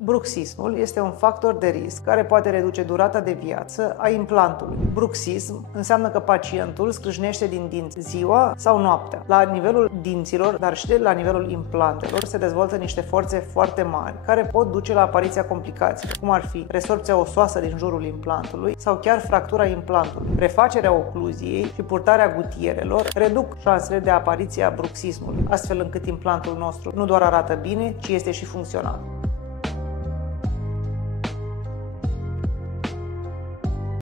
Bruxismul este un factor de risc care poate reduce durata de viață a implantului. Bruxism înseamnă că pacientul scrâșnește din dinți ziua sau noaptea. La nivelul dinților, dar și la nivelul implantelor, se dezvoltă niște forțe foarte mari care pot duce la apariția complicațiilor, cum ar fi resorpția osoasă din jurul implantului sau chiar fractura implantului. Refacerea ocluziei și purtarea gutierelor reduc șansele de apariție a bruxismului, astfel încât implantul nostru nu doar arată bine, ci este și funcțional.